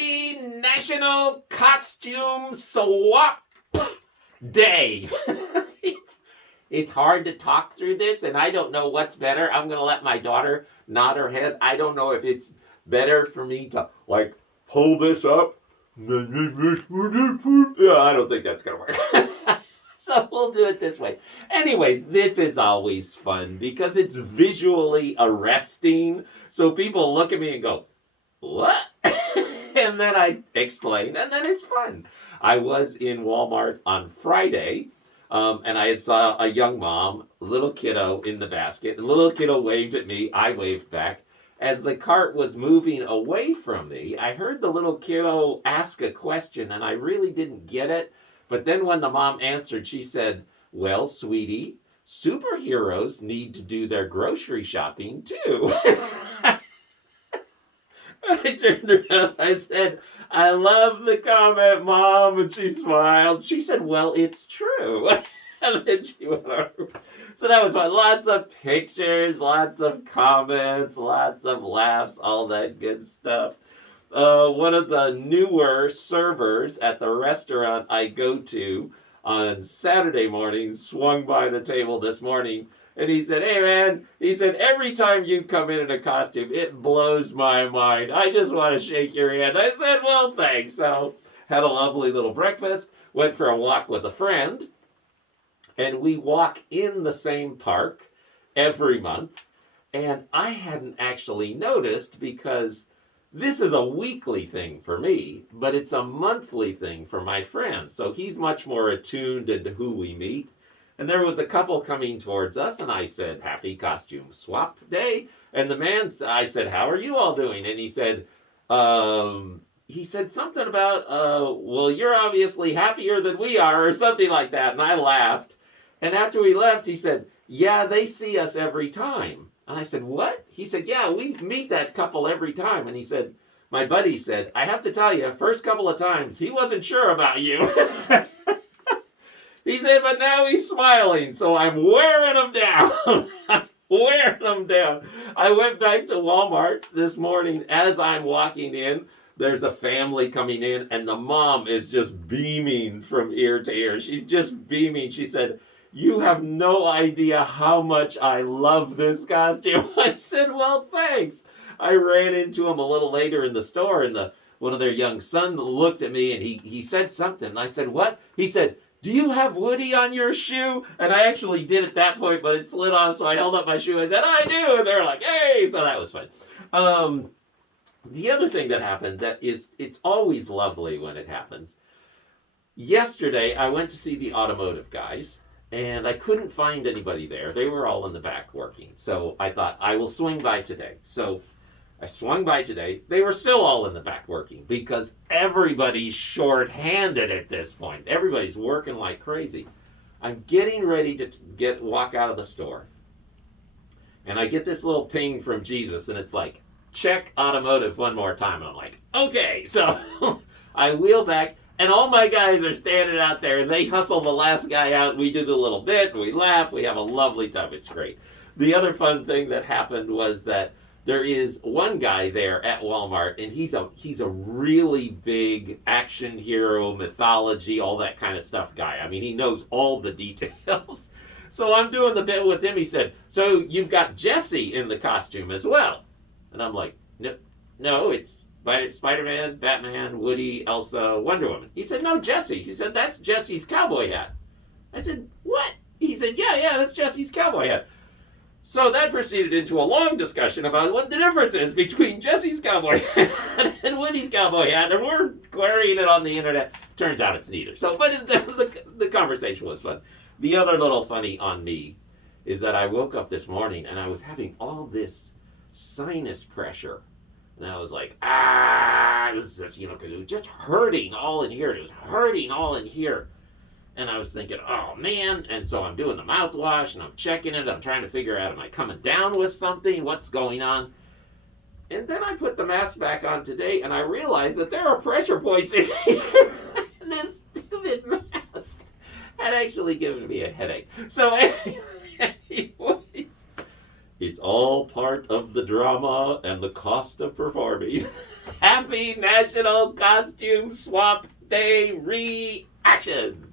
Happy National Costume Swap Day. It's hard to talk through this, and I don't know what's better. I'm going to let my daughter nod her head. I don't know if it's better for me to, like, hold this up. Yeah, I don't think that's going to work. So we'll do it this way. Anyways, this is always fun because it's visually arresting. So people look at me and go, what? And then I explain, and then it's fun. I was in Walmart on Friday, and I had saw a young mom, little kiddo in the basket, and the little kiddo waved at me. I waved back. As the cart was moving away from me, I heard the little kiddo ask a question, and I really didn't get it. But then when the mom answered, she said, well, sweetie, superheroes need to do their grocery shopping too. I turned around, I said, I love the comment, Mom, and she smiled. She said, well, it's true. And then she went on. So that was fun. Lots of pictures, lots of comments, lots of laughs, all that good stuff. One of the newer servers at the restaurant I go to on Saturday mornings swung by the table this morning, and he said, hey man, he said, every time you come in a costume, it blows my mind. I just want to shake your hand. I said, well, thanks. So had a lovely little breakfast, went for a walk with a friend, and we walk in the same park every month, and I hadn't actually noticed because this is a weekly thing for me, but it's a monthly thing for my friend. So he's much more attuned into who we meet. And there was a couple coming towards us, and I said, happy costume swap day. And the man, I said, how are you all doing? And he said something about, well, you're obviously happier than we are, or something like that. And I laughed. And after we left, he said, yeah, they see us every time. And I said, what? He said, yeah, we meet that couple every time. And he said, my buddy said, I have to tell you, first couple of times, he wasn't sure about you. He said, but now he's smiling, so I'm wearing him down. I'm wearing him down. I went back to Walmart this morning. As I'm walking in, there's a family coming in, and the mom is just beaming from ear to ear. She's just beaming. She said, you have no idea how much I love this costume. I said, well, thanks. I ran into him a little later in the store, and one of their young sons looked at me, and he said something. And I said, what? He said, do you have Woody on your shoe? And I actually did at that point, but it slid off, so I held up my shoe. I said, I do. And they're like, hey. So that was fun. The other thing that happened that is, it's always lovely when it happens. Yesterday, I went to see the automotive guys, and I couldn't find anybody there. They were all in the back working. So I thought, I will swing by today. So I swung by today. They were still all in the back working because everybody's short-handed at this point. Everybody's working like crazy. I'm getting ready to walk out of the store. And I get this little ping from Jesus, and it's like, check automotive one more time. And I'm like, okay. So I wheel back. And all my guys are standing out there, and they hustle the last guy out. We do the little bit, we laugh, we have a lovely time. It's great. The other fun thing that happened was that there is one guy there at Walmart, and he's a really big action hero, mythology, all that kind of stuff guy. I mean, he knows all the details. So I'm doing the bit with him. He said, so you've got Jesse in the costume as well. And I'm like, no, it's Spider-Man, Batman, Woody, Elsa, Wonder Woman. He said, no, Jesse. He said, that's Jesse's cowboy hat. I said, what? He said, yeah, that's Jesse's cowboy hat. So that proceeded into a long discussion about what the difference is between Jesse's cowboy hat and Woody's cowboy hat, and we're querying it on the internet. Turns out it's neither. So, but the conversation was fun. The other little funny on me is that I woke up this morning and I was having all this sinus pressure. And I was like, it was just, because it was just hurting all in here. It was hurting all in here. And I was thinking, oh, man. And so I'm doing the mouthwash, and I'm checking it. I'm trying to figure out, am I coming down with something? What's going on? And then I put the mask back on today, and I realized that there are pressure points in here. This stupid mask had actually given me a headache. So anyways, it's all part of the drama and the cost of performing. Happy Happy National Costume Swap Day reactions.